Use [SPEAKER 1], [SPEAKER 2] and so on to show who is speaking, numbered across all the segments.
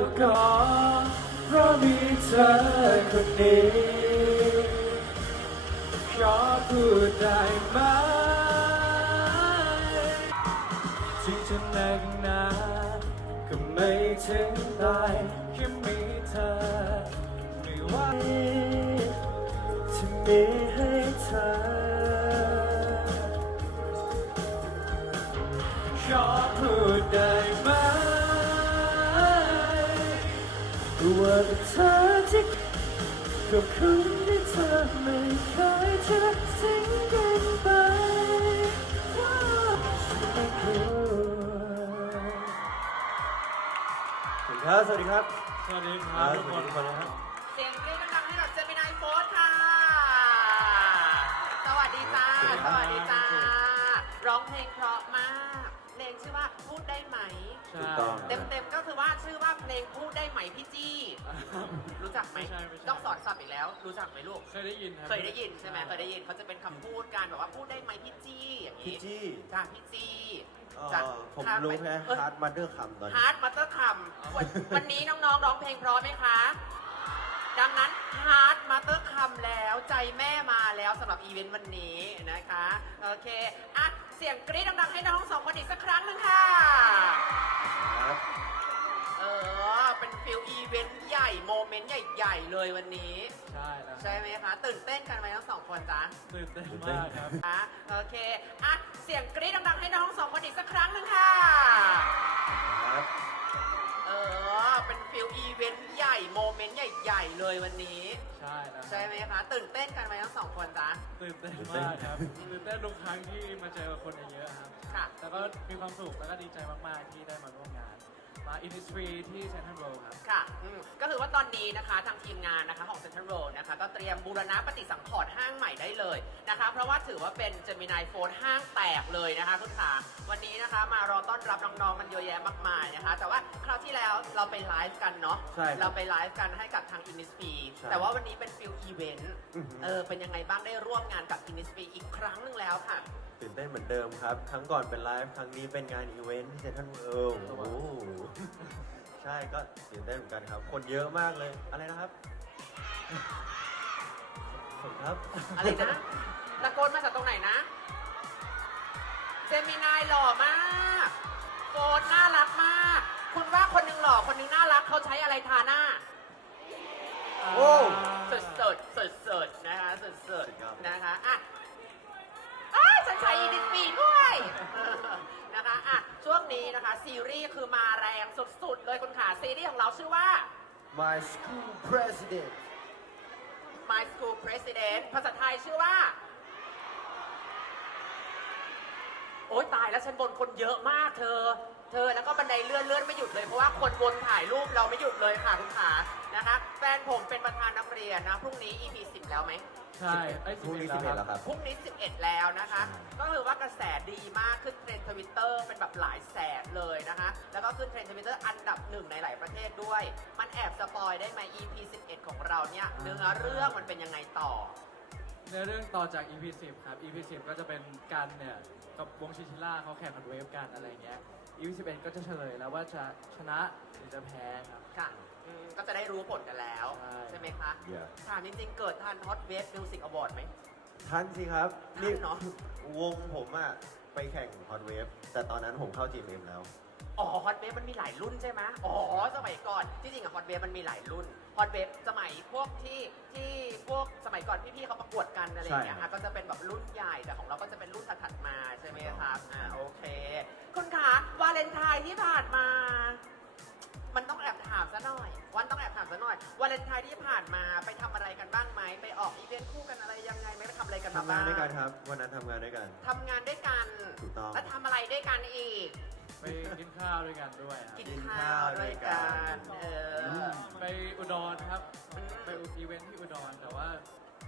[SPEAKER 1] แล้วก็เพราะมีเธอคนนี้ขอพูดได้ไหมที่จะนักหนาก็ไม่ถึงตายแค่มีเธอไม่ว่าที่มีให้เธอขอพูดได้ ว่าเป็นเธอที่กับคนที่เธอไม่เคยจะทิ้งกันไปว่าไม่กลัว สวัสดีครับ สวัสดีครับ
[SPEAKER 2] สวัสดีครับทุกคน
[SPEAKER 1] สวัสดีทุกคนนะครับ
[SPEAKER 3] เสียงกรี๊ดดังๆให้กับเจมินายโฟร์ค่ะ สวัสดีจ้า
[SPEAKER 1] สวัสดี
[SPEAKER 3] ส
[SPEAKER 1] ครับ
[SPEAKER 3] วัสดีจ้า ร้องเพลงเพราะมาก เพลงชื่อว่าพูดได้ไหม
[SPEAKER 1] ถูกต้อง
[SPEAKER 3] เต็มๆก็คือว่าชื่อว่าเพลงพูดได้ไห มพี่จี้รู้จักไหม
[SPEAKER 2] ไม่ใช่ไม่ใช่
[SPEAKER 3] ต้องสอนสับอีกแล้ว รู้จักไหมลูก
[SPEAKER 2] เคยได้ยินครับ
[SPEAKER 3] เคยได้ยินใช่ไหมเคยได้ยินเขาจะเป็นคำพูดกันแบบว่าพูดได้ไหมพี่จี้อย่าง
[SPEAKER 1] พี่
[SPEAKER 3] นี้
[SPEAKER 1] จี้
[SPEAKER 3] จ้าพี่จี้
[SPEAKER 1] เอ่อ
[SPEAKER 3] จ้ะ
[SPEAKER 1] ผมรู้แค่
[SPEAKER 3] เอ้ย
[SPEAKER 1] ฮาร์ดมาเดอร์คำตอนนี้
[SPEAKER 3] ฮาร์ดมัตเตอร์คัมวันวันนี้น้องๆร้องเพลงเพราะไหมคะ ดังนั้นฮาร์ดมัตเตอร์คัมแล้วใจแม่มาแล้วสำหรับอีเวนต์วันนี้นะคะ โอเคอะเสียงกรี๊ดดังๆให้น้องสองคนอีกสักครั้งหนึ่งค่ะ
[SPEAKER 1] ครับ
[SPEAKER 3] เออ เป็นฟิลอีเวนต์ใหญ่โมเมนต์ใหญ่ๆเลยวันนี้
[SPEAKER 2] ใช่แล้ว
[SPEAKER 3] ใช่ไหมคะ ตื่นเต้นกันไหมทั้งสองคนจ๊ะ
[SPEAKER 2] ตื่นเต้นมากครับ
[SPEAKER 3] อะโอเค อะ เสียงกรี๊ดดังๆให้น้องสองคนอีกสักครั้งหนึ่งค่ะ
[SPEAKER 1] ครับ
[SPEAKER 3] เออ เป็นฟิลอีเวนต์ใหญ่โมเมนต์ใหญ่ๆเลยวันนี้
[SPEAKER 2] ใช่แล้ว
[SPEAKER 3] ใช่ไหมคะ ตื่นเต้นกันไหมทั้งสองคนจ๊ะ
[SPEAKER 2] ตื่นเต้นมากครับตื่นเต้นทุกครั้งที่มาเจอคนเยอะๆครับ
[SPEAKER 3] ค่ะ
[SPEAKER 2] แล้วก็มีความสุขแล้วก็ดีใจมากๆที่ได้มาร่วมงาน มาอินดิสทรีที่เซนทรัลโรครับ
[SPEAKER 3] ค่ะอืมก็คือว่าตอนนี้นะคะทางทีมงานนะคะของ Central Road นะคะก็เตรียมบูรณะปฏิสังขรณ์ห้างใหม่ได้เลยนะคะ เพราะว่าถือว่าเป็น Gemini Phone ห้างแตกเลยนะคะคุณขาวันนี้นะคะมารอต้อนรับน้องๆมันเยอะแยะมากมายนะคะ แต่ว่าคราวที่แล้วเราไปไลฟ์กันเนาะ
[SPEAKER 1] ใช่ครับ
[SPEAKER 3] เราไปไลฟ์กันให้กับทาง Innisfree
[SPEAKER 1] ใช่
[SPEAKER 3] แต่ว่าวันนี้เป็นฟิลอีเวนต์
[SPEAKER 1] อือหือ
[SPEAKER 3] เออเป็นยังไงบ้างได้ร่วมงานกับ Innisfree อีกครั้งหนึ่งแล้วค่ะ
[SPEAKER 1] ตื่นเต้นเหมือนเดิมครับ ครั้งก่อนเป็นไลฟ์ ครั้งนี้เป็นงานอีเวนต์ที่เซ็นทรัลเวิลด์โอ้โหใช่ก็ตื่นเต้นเหมือนกันครับ คนเยอะมากเลย อะไรนะครับขอบคุณครับ
[SPEAKER 3] อะไรนะตะโกนมาจากตรงไหนนะ เจมินายหล่อมากโฟนน่ารักมาก คุณว่าคนหนึงหล่อ คนหนึงน่ารักเขาใช้อะไรทาหน้า
[SPEAKER 1] โอ้
[SPEAKER 3] สดสดสดสดๆนะคะสดสด
[SPEAKER 1] สุดยอด
[SPEAKER 3] ๆนะคะอะ อ้าวฉันใช้อีดิฟีด้วยนะคะอะช่วงนี้นะคะ ซีรีส์คือมาแรงสุดๆ เลยคุณขาซีรีส์ของเราชื่อว่า
[SPEAKER 1] My School President
[SPEAKER 3] My School President ภาษาไทยชื่อว่า โอ๊ยตายแล้วฉันบนคนเยอะมากเธอ เธอแล้วก็บันไดเลื่อนเลื่อนไม่หยุดเลยเพราะว่าคนวนถ่ายรูปเราไม่หยุดเลยค่ะคุณขานะคะ แฟนผมเป็นประธานนักเรียนนะ พรุ่งนี้ EP 10 แล้วไหม
[SPEAKER 2] ใช่ไอ้
[SPEAKER 1] พรุ่งนี้
[SPEAKER 2] 11
[SPEAKER 1] 11แล้วครับ
[SPEAKER 3] พรุ่งนี้ 11 แล้วนะคะ
[SPEAKER 1] ใช่
[SPEAKER 3] ก็คือว่ากระแสดีมากขึ้นเทรนด์ทวิตเตอร์เป็นแบบหลายแสนเลยนะคะ แล้วก็ขึ้นเทรนด์ทวิตเตอร์อันดับหนึ่งในหลายประเทศด้วย มันแอบสปอยได้ไหม EP 11 ของเราเนี่ยเนื้อเรื่องมันเป็นยังไงต่อ
[SPEAKER 2] ในเรื่องต่อจาก EP 10 ครับ EP 10 ก็จะเป็นการเนี่ยกับวงชิชิล่าเขาแข่งกันเวฟกันอะไรเงี้ย EP 11 ก็จะเฉลยแล้วว่าจะชนะหรือจะแพ้ครับ
[SPEAKER 3] ค่ะอืมก็จะได้ รู้ผลกันแล้ว
[SPEAKER 2] ใช่
[SPEAKER 3] ใช่ไหมคะ
[SPEAKER 1] Yeah
[SPEAKER 3] ถามจริงๆเกิดทันฮอตเวฟมิวสิกอวอร์ดไหม
[SPEAKER 1] ทันสิครับ
[SPEAKER 3] ทันเนอะ
[SPEAKER 1] วงผมอะไปแข่งฮอตเวฟแต่ตอนนั้นผมเข้า GMM แล้ว
[SPEAKER 3] อ๋อฮอตเวฟมันมีหลายรุ่นใช่ไหมอ๋อ สมัยก่อนที่จริงอะฮอตเวฟมันมีหลายรุ่นฮอตเวฟสมัยพวกที่ที่พวกสมัยก่อนพี่ๆเขาประกวดกันอะไรอย่างเงี้ย
[SPEAKER 1] ใช่ครั
[SPEAKER 3] ค่ะ
[SPEAKER 1] บ
[SPEAKER 3] ก็จะเป็นแบบรุ่นใหญ่แต่ของเราก็จะเป็นรุ่นถัดๆมาใช่ไหมครับอ่าโอเค คุณคะวาเลนไทน์ที่ผ่านมา มันต้องแอบถามซะหน่อย วันต้องแอบถามซะหน่อยวาเลนไทน์ที่ผ่านมาไปทำอะไรกันบ้างไหมไปออกอีเวนต์คู่กันอะไรยังไงไหมไปทำอะไรกันมา
[SPEAKER 1] ทำงา
[SPEAKER 3] บ้านง
[SPEAKER 1] ด้วยกันครับ วันนั้นทำงานด้วยกัน
[SPEAKER 3] ทำงานด้วยกัน
[SPEAKER 1] ถูกต้อง
[SPEAKER 3] แล้วทำอะไรด้วยกันอีก
[SPEAKER 2] ไปกินข้าวด้วยกันด้วยครับ
[SPEAKER 3] กินข้าวด้วยกันเออ
[SPEAKER 2] ไปอุดรครับ ไปอีเวนท์ที่อุดร แต่ว่า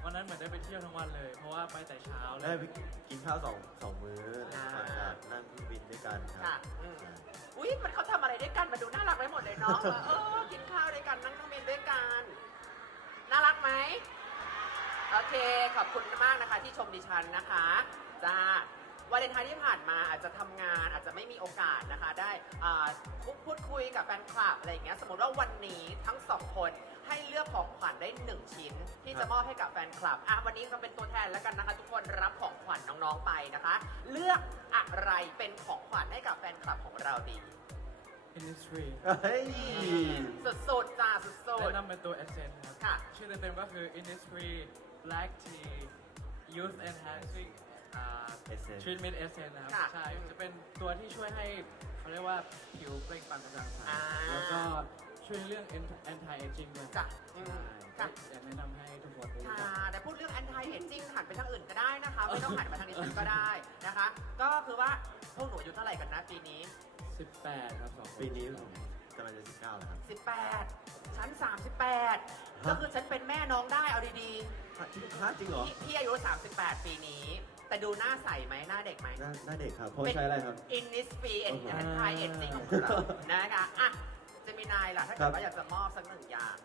[SPEAKER 2] วันนั้นเหมือนได้ไปเที่ยวทั้งวันเลย เพราะว่าไปแต่เช้าเล
[SPEAKER 1] ได้
[SPEAKER 2] ย
[SPEAKER 1] ไปกินข้าวสองสองมื้อ
[SPEAKER 3] อ่า
[SPEAKER 1] หลังจากนั่งเครื่องบินด้วยกันค
[SPEAKER 3] ค่ะ
[SPEAKER 1] รับ
[SPEAKER 3] อืม อุ้ยมันเขาทำอะไรด้วยกันมันดูน่ารักไปหมดเลยเนาะเออกินข้าวด้วยกันนั่งเครื่องบินด้วยกันน่ารักไหมโอเคขอบคุณมากนะคะ ที่ชมดิฉันนะคะจ้าวาเลนไทน์ที่ผ่านมาอาจจะทำงานอาจจะไม่มีโอกาสนะคะ ได้อ่าพูดพูดคุยกับแฟนคลับอะไรอย่างเงี้ยสมมติว่าวันนี้ทั้งสองคน ให้เลือกของขวัญได้หนึ่งชิ้น ที่จะมอบให้กับแฟนคลับอะวันนี้ก็เป็นตัวแทนแล้วกันนะคะ ทุกคนรับของขวัญน้องๆไปนะคะ เลือกอะไรเป็นของขวัญให้กับแฟนคลับของเราดี
[SPEAKER 2] Industry
[SPEAKER 1] เฮ้ย
[SPEAKER 3] สุดๆจ้าสุด
[SPEAKER 2] แนะนำเป็นตัว Essence ครับ
[SPEAKER 3] ค่ะ
[SPEAKER 2] ชื่อเต็มๆก็คือ Industry Black Tea Youth Enhancing อ่า
[SPEAKER 1] Essence
[SPEAKER 2] Treatment Essence นะครับ
[SPEAKER 3] ค่ะ
[SPEAKER 2] ใช่ จะเป็นตัวที่ช่วยให้เขาเรียกว่าผิวเปล่งปลั่งกระจ่างใส
[SPEAKER 3] อ่า
[SPEAKER 2] แล้วก็ ช่วยเรื่อง anti aging ด้วย
[SPEAKER 3] ๆจ้ะอืม
[SPEAKER 2] ใช่
[SPEAKER 3] จ้ะ
[SPEAKER 2] อยากแนะนำให้ทุกคนรู้
[SPEAKER 3] ค่ะ
[SPEAKER 2] จัก
[SPEAKER 3] แต่พูดเรื่อง anti aging หันไปทางอื่นก็ได้นะคะ ไม่ต้องหันมาทางดิฉันก็ได้นะคะ ก็คือว่าพวกหนูอายุเท่าไหร่กันนะปีนี้
[SPEAKER 2] 18 ครับสองคน
[SPEAKER 1] ปีนี้ผมกำลังจะ19แล้วครับ
[SPEAKER 3] 18ฉัน38 ก็คือฉันเป็นแม่น้องได้เอาดี
[SPEAKER 1] ฮะจริงฮะจริงเหรอ
[SPEAKER 3] ๆพี่พี่อายุ 38 ปีนี้ แต่ดูหน้าใสไหมหน้าเด็กไหม
[SPEAKER 1] หน้าหน้าเด็กครับเพราะใช้อะไรครับ
[SPEAKER 3] Innisfree
[SPEAKER 1] โอ้โห
[SPEAKER 3] anti aging ของเรานะคะอะเจมิ นายล่ะ ถ้า
[SPEAKER 1] ครั
[SPEAKER 3] เกิด
[SPEAKER 1] บ
[SPEAKER 3] ว่าอยากจะมอบสักหนึ่งอย่าง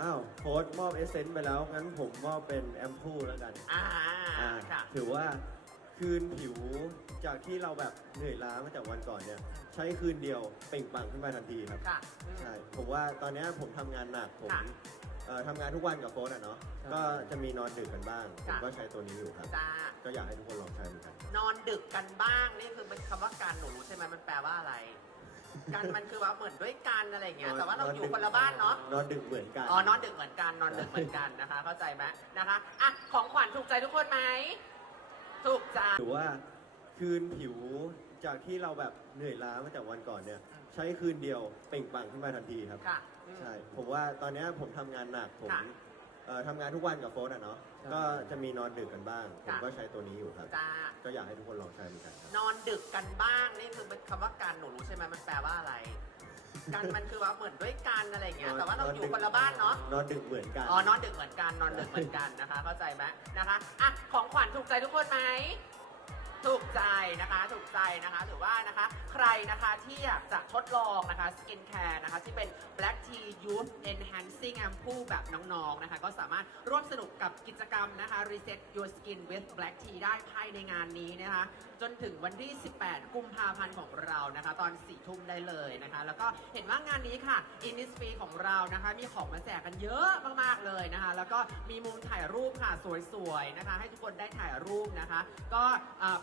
[SPEAKER 1] อ้าวโค้ดมอบเอเซนต์ไปแล้ว งั้นผมมอบเป็นแอมพูแล้วกัน
[SPEAKER 3] อ่า
[SPEAKER 1] อ่า
[SPEAKER 3] ค่ะ
[SPEAKER 1] ถือว่าคืนผิวจากที่เราแบบเหนื่อยล้ามาจากวันก่อนเนี่ย ใช้คืนเดียวเปล่งปลั่งขึ้นมาทันทีครับ
[SPEAKER 3] ค่ะอืม
[SPEAKER 1] ใช่ ผมว่าตอนเนี้ยผมทำงานหนัก ผม
[SPEAKER 3] ค่ะ
[SPEAKER 1] เอ่อทำงานทุกวันกับโค้ดอะเนาะก็จะมีนอนดึกกันบ้าง ผม
[SPEAKER 3] ค่ะ
[SPEAKER 1] ก็ใช้ตัวนี้อยู่ครับ
[SPEAKER 3] จ้า
[SPEAKER 1] ก็อยากให้ทุกคนลองใช้เหมือนกัน
[SPEAKER 3] นอนดึกกันบ้าง นี่คือเป็นคำว่าการหนูรู้ใช่ไหมมันแปลว่าอะไร กันมันคือว่าเหมือนด้วยกันอะไรอย่างเงี้ย แต่ว่าเราอยู่คนละบ้านเนาะ
[SPEAKER 1] นอนดึกเหมือนกัน
[SPEAKER 3] อ๋อนอนดึกเหมือนกัน นอนดึกเหมือนกันนะคะ เข้าใจไหมนะคะอะของขวัญถูกใจทุกคนไหม ถูกใจ
[SPEAKER 1] ถือว่าคืนผิวจากที่เราแบบเหนื่อยล้ามาจากวันก่อนเนี่ย ใช้คืนเดียวเปล่งปลั่งขึ้นมาทันทีครับ
[SPEAKER 3] ค่ะอืม
[SPEAKER 1] ใช่ ผมว่าตอนเนี้ยผมทำงานหนักผม
[SPEAKER 3] ค่ะ
[SPEAKER 1] เอ่อทำงานทุกวันกับโฟนอะเนาะ
[SPEAKER 2] ใช่
[SPEAKER 1] ก็จะมีนอนดึกกันบ้าง ผม
[SPEAKER 3] ค่ะ
[SPEAKER 1] ก็ใช้ตัวนี้อยู่ครับ
[SPEAKER 3] จ้า
[SPEAKER 1] ก็อยากให้ทุกคนลองใช้เหมือนกันครับ
[SPEAKER 3] นอนดึกกันบ้างนี่คือเป็นคำว่าการหนูรู้ใช่ไหมมันแปลว่าอะไรกันมันคือว่าเหมือนด้วยกันอะไรอย่างเงี้ยแต่ว่าเราอยู่คนละบ้านเนาะ
[SPEAKER 1] นอนดึกเหมือนกัน
[SPEAKER 3] อ๋อนอนดึกเหมือนกันนอนดึกเหมือนกันนะคะ เข้าใจไหมนะคะอะของขวัญถูกใจทุกคนไหม ถูกใจนะคะ ถูกใจนะคะถือว่านะคะ ใครนะคะที่อยากจะทดลองนะคะสกินแคร์นะคะที่เป็น Black Tea Youth Enhancing Ampoule แบบน้องๆนะคะ ก็สามารถร่วมสนุกกับกิจกรรมนะคะ Reset Your Skin with Black Tea ได้ภายในงานนี้นะคะ จนถึงวันที่ 18 กุมภาพันธ์ของเรานะคะ ตอน 4 ทุ่มได้เลยนะคะ แล้วก็เห็นว่างานนี้ค่ะ Innisfree ของเรานะคะ มีของมาแจกกันเยอะมากๆเลยนะคะ แล้วก็มีมุมถ่ายรูปค่ะ สวยๆนะคะ ให้ทุกคนได้ถ่ายรูปนะคะ ก็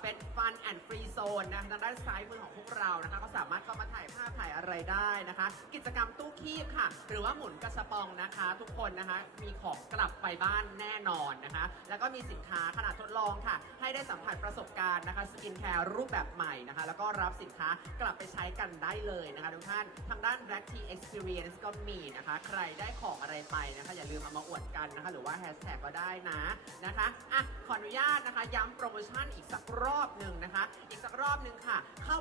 [SPEAKER 3] เป็น Fun and Free Zone นะคะทางด้านซ้ายมือของพวกเรานะคะ ก็สามารถเข้ามาถ่ายภาพถ่ายอะไรได้นะคะ กิจกรรมตู้คีบค่ะ หรือว่าหมุนกระสปองนะคะ ทุกคนนะคะมีของกลับไปบ้านแน่นอนนะคะ แล้วก็มีสินค้าขนาดทดลองค่ะ ให้ได้สัมผัสประสบการณ์นะคะสกินแคร์รูปแบบใหม่นะคะ แล้วก็รับสินค้ากลับไปใช้กันได้เลยนะคะ ทุกท่านทางด้าน Black Tea Experience ก็มีนะคะ ใครได้ของอะไรไปนะคะ อย่าลืมเอามาอวดกันนะคะ หรือว่าแฮชแท็กก็ได้นะนะคะอะขออนุญาตนะคะย้ำโปรโมชั่นอีกสักรอบหนึ่งนะคะ อีกสักรอบหนึ่งค่ะ เข้า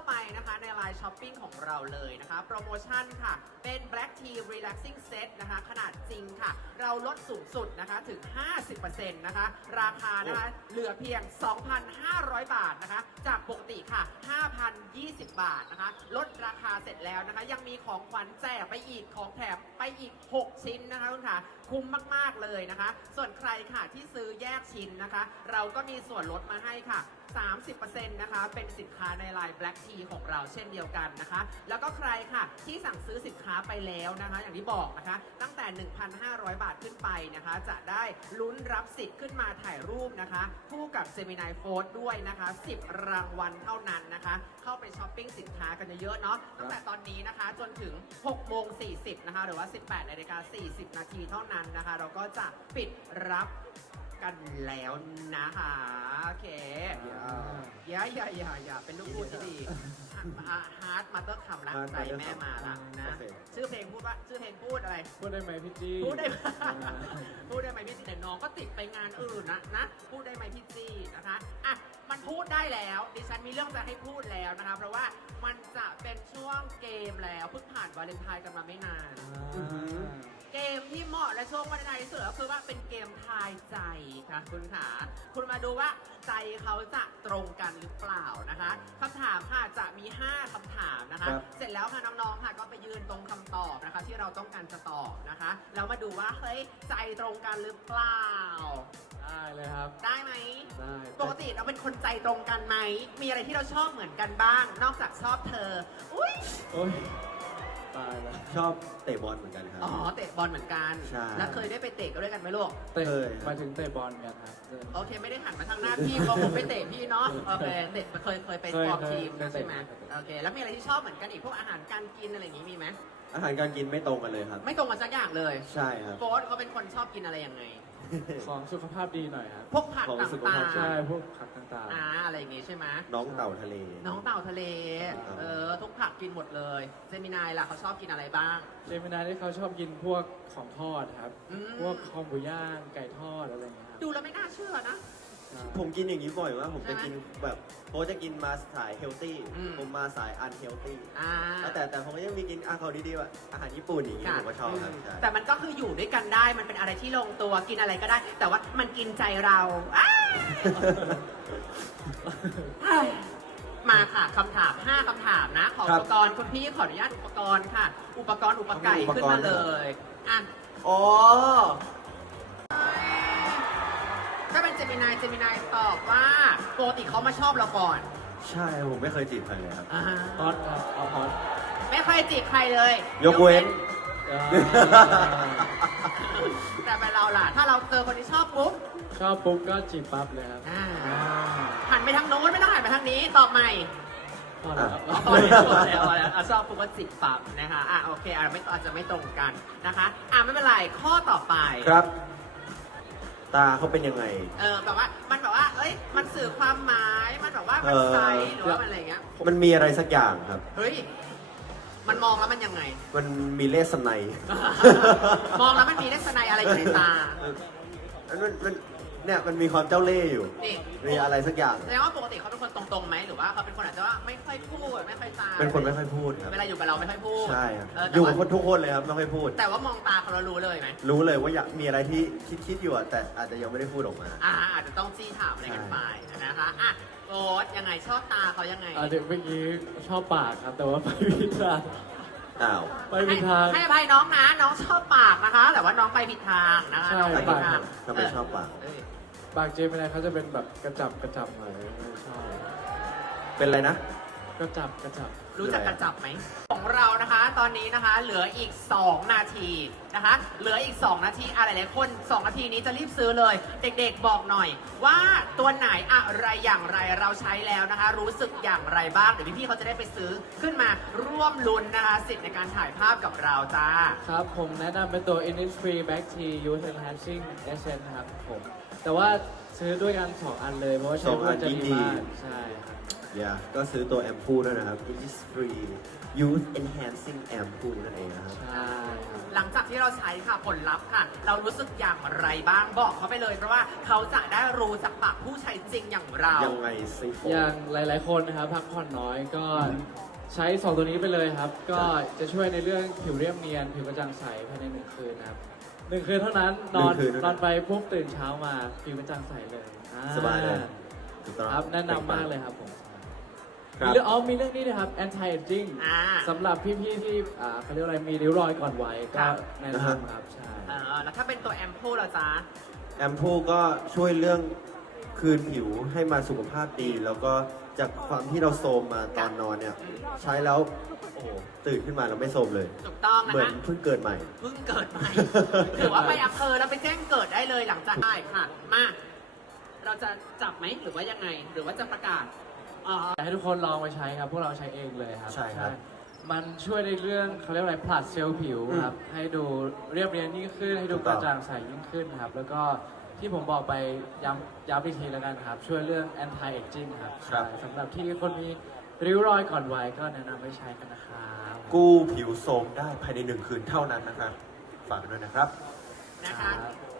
[SPEAKER 3] ช้อปปิ้งของเราเลยนะคะ โปรโมชั่นค่ะ เป็น Black Tea Relaxing Set นะคะ ขนาดจริงค่ะ เราลดสูงสุดนะคะถึง 50%นะคะ ราคานะคะ เหลือเพียง 2,500 บาทนะคะ จากปกติค่ะ 5,020 บาทนะคะ ลดราคาเสร็จแล้วนะคะ ยังมีของขวัญแจกไปอีกของแถมไปอีก 6 ชิ้นนะคะคุณค่ะ คุ้มมาก ๆ เลยนะคะ ส่วนใครค่ะที่ซื้อแยกชิ้นนะคะ เราก็มีส่วนลดมาให้ค่ะ 30%นะคะ เป็นสินค้าในไลน์ Black Tea ของเราเช่นเดียวกันนะคะ แล้วก็ใครค่ะที่สั่งซื้อสินค้าไปแล้วนะคะ อย่างที่บอกนะคะ ตั้งแต่ 1,500 บาทขึ้นไปนะคะ จะได้ลุ้นรับสิทธิ์ขึ้นมาถ่ายรูปนะคะ คู่กับ Gemini f o r ด้วยนะคะ 10 รางวัลเท่านั้นนะคะ เข้าไปช้อปปิ้งสินค้ากันเยอะๆเนาะตั้งแต่ตอนนี้นะคะจนถึง6โมง40นะคะหรือว่า 18นาฬิกา40 นาทีเท่านั้นนะคะ เราก็จะปิดรับ กันแล้วนะคะโอเคอย่าอย่าอย่าอย่าเป็นลูกพูดที่ดีฮาร์ดมาเตอร์คำละ
[SPEAKER 1] Hard
[SPEAKER 3] ใจ
[SPEAKER 1] Mother
[SPEAKER 3] แม่มาละนะ
[SPEAKER 1] โอเค
[SPEAKER 3] ชื่อเพลงพูดว่าชื่อเพลงพูดอะไร
[SPEAKER 2] พูดได้ไหมพี่จี้
[SPEAKER 3] พูดได้ไหมพูดได้ไหมพี่จีแต่น้องก็ติดไปงานอื่นนะนะพูดได้ไหมพี่จีนะคะอะมันพูดได้แล้ว ดิฉันมีเรื่องจะให้พูดแล้วนะคะ เพราะว่ามันจะเป็นช่วงเกมแล้วเพิ่งผ่านวาเลนไทน์กันมาไม่นาน
[SPEAKER 2] อ่า
[SPEAKER 3] เกมที่เหมาะและช่วงวันในที่สุดก็คือว่าเป็นเกมทายใจค่ะคุณขาคุณมาดูว่าใจเขาจะตรงกันหรือเปล่านะคะคำถามค่ะจะมี 5คำถามนะคะ
[SPEAKER 1] ครับ
[SPEAKER 3] เสร็จแล้วค่ะน้องๆค่ะก็ไปยืนตรงคำตอบนะคะ ที่เราต้องการจะตอบนะคะแล้วมาดูว่าเฮ้ยใจตรงกันหรือเปล่า
[SPEAKER 2] ได้เลยครับ
[SPEAKER 3] ได้ไหม
[SPEAKER 2] ได้
[SPEAKER 3] ปกติเราเป็นคนใจตรงกันไหม มีอะไรที่เราชอบเหมือนกันบ้าง นอกจากชอบเธอ อุ้ย
[SPEAKER 2] โอ้ย ตายแล้ว
[SPEAKER 1] ชอบเตะบอลเหมือนกันครับ
[SPEAKER 3] อ๋อเตะบอลเหมือนกัน
[SPEAKER 1] ใช่
[SPEAKER 3] แล้วเคยได้ไปเตะกันด้วยกันไหมลูก
[SPEAKER 2] เตะ
[SPEAKER 1] เคยครับ
[SPEAKER 2] หมายถึงเตะบอลกันครับเออ
[SPEAKER 3] โอเคไม่ได้หันมาทางหน้าพี่ เพราะผมไปเตะพี่เนาะโอเคเตะเคยเคยไป
[SPEAKER 2] เคย
[SPEAKER 3] ฟอร์ม
[SPEAKER 2] เคย
[SPEAKER 3] ทีม
[SPEAKER 2] เคยเตะ
[SPEAKER 3] ใช่ไหม
[SPEAKER 2] เคยเตะ
[SPEAKER 3] โอเค แล้วมีอะไรที่ชอบเหมือนกันอีกพวกอาหารการกินอะไรอย่างงี้มีไหม
[SPEAKER 1] อาหารการกินไม่ตรงกันเลยครับ
[SPEAKER 3] ไม่ตรงกันสักอย่างเลย
[SPEAKER 1] ใช่ครับ
[SPEAKER 3] โฟสเขาเป็นคนชอบกินอะไรยังไง
[SPEAKER 2] ของสุขภาพดีหน่อยครับ
[SPEAKER 3] พวกผัก
[SPEAKER 1] ของ
[SPEAKER 3] ต
[SPEAKER 1] สุข่าภาพ
[SPEAKER 3] ง
[SPEAKER 2] ใช่พวกผักต่าง
[SPEAKER 3] ๆ อ่าอะไรอย่างงี้ใช่ไหม
[SPEAKER 1] น้องเต่าทะเล
[SPEAKER 3] น้องเต่าทะเล
[SPEAKER 1] ครับ
[SPEAKER 3] เออ ทุกผักกินหมดเลย เจมินายล่ะเขาชอบกินอะไรบ้าง
[SPEAKER 2] ๆเจมินาที่เขาชอบกินพวกของทอดครับ
[SPEAKER 3] อืม
[SPEAKER 2] พวกคอหมูย่างไก่ทอดอะไรอย่างเงี้ยครับ
[SPEAKER 3] ดูแล้วไม่น่าเชื่อนะ
[SPEAKER 2] ใช่
[SPEAKER 1] ผมกินอย่างนี้บ่อยมากผมจะ
[SPEAKER 3] ใช่ไหม
[SPEAKER 1] กินแบบ โพจะกินมาสายเฮลตี้
[SPEAKER 3] อืม
[SPEAKER 1] ผมมาสายอันเฮลตี้
[SPEAKER 3] อ่า
[SPEAKER 1] แต่แต่ผมก็ยังมีกินอาหารดีๆแบบอาหารญี่ปุ่นอย่างนี้
[SPEAKER 3] ค่ะ
[SPEAKER 1] ผมก็ชอบครับใช่
[SPEAKER 3] แต่มันก็คืออยู่ด้วยกันได้ มันเป็นอะไรที่ลงตัวกินอะไรก็ได้ แต่ว่ามันกินใจเราอ้าวเฮ้ยมาค่ะคำถาม5คำถามนะ ขอ
[SPEAKER 1] ครั
[SPEAKER 3] อุ
[SPEAKER 1] บ
[SPEAKER 3] ปกรณ์คุณพี่ขออนุญาตอุปกรณ์ค่ะ อุปกรณ์อุปไก่ขึ้นมาเลยอะ
[SPEAKER 1] อ๋อ
[SPEAKER 3] ถ้าเป็นเจมินายเจมินายตอบว่าปกติเขามาชอบเราก่อน
[SPEAKER 1] ใช่ผมไม่เคยจีบใครเลยครับ
[SPEAKER 3] อ่า
[SPEAKER 2] ฮอตครับเอาฮอต
[SPEAKER 3] ไม่ค่อยจีบใครเลย
[SPEAKER 1] ยกเว้น
[SPEAKER 2] อ่า
[SPEAKER 3] แต่เป็นเราล่ะ ถ้าเราเจอคนที่ชอบปุ๊บ
[SPEAKER 2] ชอบปุ๊บก็จีบปั๊บเลยครับ
[SPEAKER 3] อ่า
[SPEAKER 2] อ่า
[SPEAKER 3] หันไปทางโน้นไม่ต้องหันไปทางนี้ตอบใหม่
[SPEAKER 2] พอแล้ว
[SPEAKER 3] อ๋อพอแล้วพอแล้วพอแล้วอะชอบปุ๊บก็จิบปั๊บนะคะอะโอเคอะไม่อาจจะไม่ตรงกันนะคะ อะไม่เป็นไรข้อต่อไป
[SPEAKER 1] ครับ ตาเขาเป็นยังไง
[SPEAKER 3] เออแบบว่ามันแบบว่า เอ้ย มันสื่อความหมายมันแบบว่ามัน
[SPEAKER 1] เออ
[SPEAKER 3] ใสหรือว่ามันอะไรเงี้ย
[SPEAKER 1] มันมีอะไรสักอย่างครับ
[SPEAKER 3] เฮ้ยมันมองแล้วมันยังไง
[SPEAKER 1] มันมีเลสไน
[SPEAKER 3] มองแล้วมันมีลักษณะอะไรอยู่ในตา
[SPEAKER 1] มันมันมัน เนี่ยมันมีความเจ้าเล่ห์อยู่
[SPEAKER 3] นี่
[SPEAKER 1] มีอะไรสักอย่าง
[SPEAKER 3] แสดงว่าปกติเขาเป็นคนตรงๆไหมหรือว่าเขาเป็นคนอาจจะว่าไม่ค่อยพูดไม่ค่อยตา
[SPEAKER 1] เป็นคนไม่ค่อยพูดครับ
[SPEAKER 3] เวลาอยู่กับเราไม่ค่อยพูด
[SPEAKER 1] ใช่ครับ
[SPEAKER 3] เออ
[SPEAKER 1] อ
[SPEAKER 3] แต่
[SPEAKER 1] ยู่
[SPEAKER 3] ว่า
[SPEAKER 1] กับคนทุกคนเลยครับไม่ค่อยพูด
[SPEAKER 3] แต่ว่ามองตาเขาเรารู้เลยไหม
[SPEAKER 1] รู้เลยว่าอยากมีอะไรที่คิดคิดอยู่อะแต่อาจจะยังไม่ได้พูดออกมา
[SPEAKER 3] อ่าอาจจะต้องจี้ถามอะไรกันไปนะคะอะโอ๊ตยังไงชอบตาเขายังไง
[SPEAKER 2] อ่าเด็กเมื่อกี้ชอบปากครับ แต่ว่าไปผิดทาง
[SPEAKER 1] อ้าว
[SPEAKER 2] ไปผิดทาง
[SPEAKER 3] ให้อภัยน้องนะน้องชอบปากนะคะ แต่ว่าน้องไปผิดทางนะคะ
[SPEAKER 2] ใช่
[SPEAKER 3] น้องไปผิดทาง
[SPEAKER 1] ทำไมชอบปาก
[SPEAKER 3] เออ
[SPEAKER 2] ปากเจมินายเขาจะเป็นแบบกระจับกระจับหน่อยไม่ชอบ
[SPEAKER 1] เป็นอะไรนะ
[SPEAKER 2] กระจับกระจับ
[SPEAKER 3] รู้จักกระจับไหม ของเรานะคะ ตอนนี้นะคะ เหลืออีก 2 นาทีนะคะ เหลืออีก 2 นาทีอะไรหลายๆคน 2 นาทีนี้จะรีบซื้อเลย เด็กๆบอกหน่อย ว่าตัวไหนอะไรอย่างไรเราใช้แล้วนะคะ รู้สึกอย่างไรบ้างเดี๋ยวพี่ๆเขาจะได้ไปซื้อขึ้นมาร่วมลุ้นนะคะสิทธิ์ในการถ่ายภาพกับเราจ้า
[SPEAKER 2] ครับ ผมแนะนำเป็นตัว Innisfree Back Tea Youth Enhancing Essence ครับผม แต่ว่าซื้อด้วยกัน 2 อันเลย เพราะว่า
[SPEAKER 1] ส
[SPEAKER 2] ใช้
[SPEAKER 1] องอั
[SPEAKER 2] คู่
[SPEAKER 1] น
[SPEAKER 2] จะ
[SPEAKER 1] ยิ่ง
[SPEAKER 2] ดี
[SPEAKER 1] ดี
[SPEAKER 2] มากใช่ครับ
[SPEAKER 1] อย่าก็ซื้อตัวแอมพูด้วยนะครับ Innisfree Youth Enhancing Ampoule นั่นเองนะครับ
[SPEAKER 2] ใช่ครับ
[SPEAKER 3] หลังจากที่เราใช้ค่ะผลลัพธ์ค่ะ เรารู้สึกอย่างไรบ้างบอกเขาไปเลย เพราะว่าเขาจะได้รู้จากปากผู้ใช้จริงอย่างเรา
[SPEAKER 1] ยังไงซิโฟ
[SPEAKER 2] อย่างหลาย ๆ คนนะครับพักผ่อนน้อยก็ใช้2ตัวนี้ไปเลยครับ ก็จะช่วยในเรื่องผิวเรียบเนียน ผิวกระจ่างใสภายในหนึ่งคืนนะครับหนึ่งคืนเท่านั้นนอน
[SPEAKER 1] หนึ่งคืนเท่านั้น
[SPEAKER 2] นอนไปปุ๊บตื่นเช้ามาผิวกระจ่างใสเลยอ่
[SPEAKER 1] สบายเลยถูกต้อง
[SPEAKER 2] ครับแนะนำมากเลยครับผม
[SPEAKER 1] ครั
[SPEAKER 2] มี
[SPEAKER 1] บ
[SPEAKER 2] เรื่องอ๋อมีเรื่องนี้นะครับ anti aging
[SPEAKER 3] อ่า
[SPEAKER 2] สำหรับพี่ๆที่อ่าเขาเรียกว่าอะไรมีริ้วรอยก่อนวัย
[SPEAKER 3] ครั
[SPEAKER 2] ก็
[SPEAKER 3] บ
[SPEAKER 2] แนะนำครับใช่
[SPEAKER 3] เออแล้วถ้าเป็นตัวแอมพูเราจ้า
[SPEAKER 1] แอมพูก็ช่วยเรื่องคืนผิวให้มาสุขภาพดี แล้วก็จากความที่เราโทรมมาตอนนอนเนี่ย ใช้แล้วโอ้โหตื่นขึ้นมาเราไม่โทรมเลย
[SPEAKER 3] ถูกต้องนะ
[SPEAKER 1] เหมือน
[SPEAKER 3] คะ
[SPEAKER 1] เพิ่งเกิดใหม่
[SPEAKER 3] เพิ่งเกิดใหม่ ถือว่าไปอำเภอแล้วไปแจ้งเกิดได้เลยหลังจากได้ค่ะ มา เราจะจับไหมหรือว่ายังไง หรือว่าจะประกาศ อ๋อ
[SPEAKER 2] อยากให้ทุกคนลองไปใช้ครับ พวกเราใช้เองเลยครับ
[SPEAKER 1] ใช่ครับ
[SPEAKER 2] มันช่วยในเรื่องเขาเรียกว่าอะไรผลัดเซลล์ผิวครับ ให้ดูเรียบเรียนยิ่งขึ้น ให้ดู
[SPEAKER 1] ถูก
[SPEAKER 2] ก
[SPEAKER 1] ต้อง
[SPEAKER 2] ระจ่างใสยิ่งขึ้นครับ แล้วก็ที่ผมบอกไปย้ำย้ำอีกทีแล้วกันครับ ช่วยเรื่อง anti aging ครับใช่สำหรับที่คนมีริ้วรอยก่อนวัยก็แนะนำให้ใช้กันนะครับ
[SPEAKER 1] กู้ผิวโทรมได้ภายในหนึ่งคืนเท่านั้นนะครับ ฝากด้วยนะครับ
[SPEAKER 3] นะคะ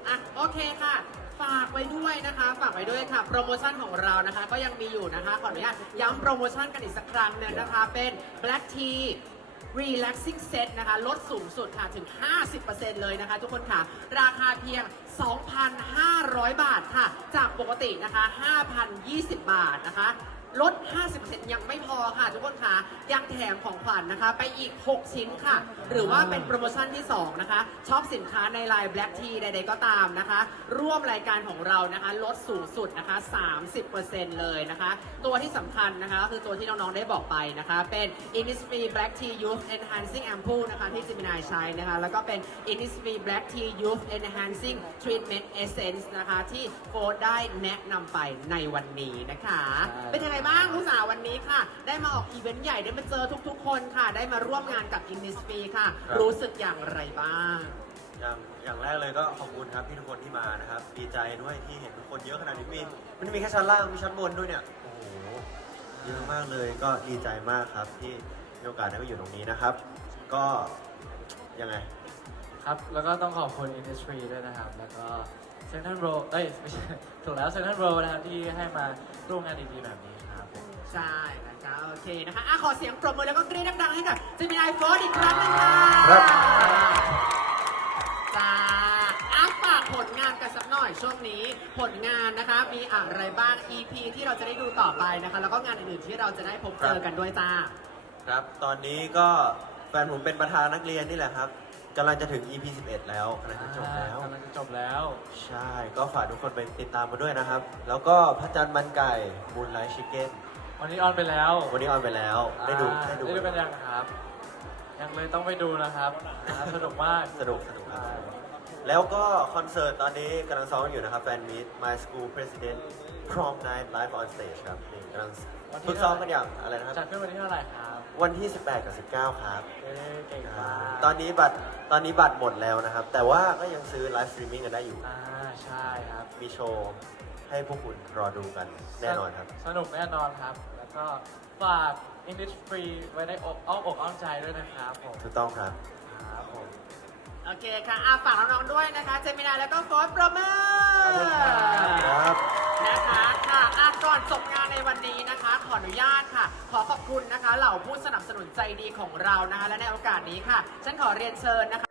[SPEAKER 3] อะ โอเคค่ะ ฝากไว้ด้วยนะคะ ฝากไว้ด้วยค่ะ โปรโมชั่นของเรานะคะ ก็ยังมีอยู่นะคะขออนุญาตย้ำโปรโมชั่นกันอีกสักครั้งหนึ่งนะคะ เป็น Black Tea relaxing set นะคะ ลดสูงสุดค่ะ ถึง 50%เลยนะคะ ทุกคนค่ะ ราคาเพียง 2,500 บาทค่ะ จากปกตินะคะ 5,020 บาทนะคะ ลด 50%ยังไม่พอค่ะทุกคนค่ะ ยังแถมของขวัญนะคะ ไปอีก 6 ชิ้นค่ะ หรือว่าเป็นโปรโมชั่นที่ 2 นะคะชอบสินค้าในไลน์ Black Tea ใดๆก็ตามนะคะ ร่วมรายการของเรานะคะ ลดสูงสุดนะคะ 30%เลยนะคะ ตัวที่สำคัญนะคะก็คือตัวที่น้อง ๆ ได้บอกไปนะคะ เป็น Innisfree Black Tea Youth Enhancing Ampoule นะคะ ที่จิมินายใช้นะคะ แล้วก็เป็น Innisfree Black Tea Youth Enhancing Treatment Essence นะคะ ที่โฟร์ได้แนะนำไปในวันนี้นะคะ
[SPEAKER 2] ใช่
[SPEAKER 3] เป็นยังไงบ้างลูกสาววันนี้ค่ะ ได้มาออกอีเวนต์ใหญ่ได้มาเจอทุกๆ คนค่ะ ได้มาร่วมงานกับ Innisfree ค่ะ
[SPEAKER 1] ครับ
[SPEAKER 3] รู้สึกอย่างไรบ้าง
[SPEAKER 1] อย่างอย่างแรกเลยก็ขอบคุณครับที่ทุกคนที่มานะครับ ดีใจด้วยที่เห็นทุกคนเยอะขนาดนี้มีมันไม่มีแค่ชั้นล่างมีชั้นบนด้วยเนี่ยโอ้โหเยอะมากเลยก็ดีใจมากครับที่มีโอกาสได้มาอยู่ตรงนี้นะครับ ก็ยังไง
[SPEAKER 2] ครับ แล้วก็ต้องขอบคุณ Industry ด้วยนะครับ แล้วก็ Central Row เอ้ยไม่ใช่ถูกแล้ว Central Row นะครับที่ให้มาร่วมงานดีๆแบบนี้ครับผม
[SPEAKER 3] ใช่นะคะโอเคนะคะอะขอเสียงปรบมือแล้วก็กรี๊ดดังๆให้กับจิมินายโฟร์อีกครั้งหนึงค่ะ
[SPEAKER 1] ครับ
[SPEAKER 3] จ้าอะฝากผลงานกันสักหน่อยช่วงนี้ ผลงานนะคะมีอะไรบ้าง EP ที่เราจะได้ดูต่อไปนะคะ แล้วก็งานอื่นๆที่เราจะได้พบเจอกันด้วยจ้า
[SPEAKER 1] ครับ ตอนนี้ก็แฟนผมเป็นประธานนักเรียนนี่แหละครับกำลังจะถึง EP 11 แล้วกำลังจะจบแล้ว
[SPEAKER 2] กำลังจะจบแล้ว
[SPEAKER 1] ใช่ ก็ฝากทุกคนไปติดตามมาด้วยนะครับ แล้วก็พระจันทร์มันไก่มูนไลท์ชิคเก้น
[SPEAKER 2] วันนี้ออนไปแล้ว
[SPEAKER 1] วันนี้ออนไปแล้ว ได้ดู
[SPEAKER 2] อ่า
[SPEAKER 1] ได้ดู
[SPEAKER 2] ได้ดูกันยังครับ ยังเลยต้องไปดูนะครับอ่าสนุกมาก
[SPEAKER 1] สนุกสนุกครับแล้วก็คอนเสิร์ตตอนนี้กำลังซ้อมอยู่นะครับแฟนมีต My School President Prom Night Live on Stage ครับนี่กำลังฝึกซ้อมกันอย่างอะไรนะครับ
[SPEAKER 2] จัดขึ้นวันที่เท่าไหร่ครับ
[SPEAKER 1] วันที่ 18 กับ 19 ครับ
[SPEAKER 2] เอ้ยเก่ง
[SPEAKER 1] อ่ามา
[SPEAKER 2] ก
[SPEAKER 1] ตอนนี้บัตรตอนนี้บัตรหมดแล้วนะครับ แต่ว่าก็ยังซื้อไลฟ์สตรีมมิ่งกันได้อยู่
[SPEAKER 2] อ่าใช่ครับ
[SPEAKER 1] มีโชว์ ให้พวกคุณรอดูกันแน่นอนครับ
[SPEAKER 2] สนุกแน่นอนครับ แล้วก็ฝาก English Free ไว้ในอกอ้อมอกอ้อมใจด้วยนะครับผม
[SPEAKER 1] ถูกต้องครับ
[SPEAKER 2] ครับผม
[SPEAKER 3] โอเคค่ะอาฝากน้องๆด้วยนะคะ เจมินายแล้วก็โฟร์โปรเมอ
[SPEAKER 2] ขอบคุณครับ
[SPEAKER 1] ครับ
[SPEAKER 3] นะคะค่ะอะก่อนจบงานในวันนี้นะคะ ขออนุญาตค่ะ ขอขอบคุณนะคะ เหล่าผู้สนับสนุนใจดีของเรานะคะ และในโอกาสนี้ค่ะ ฉันขอเรียนเชิญนะคะ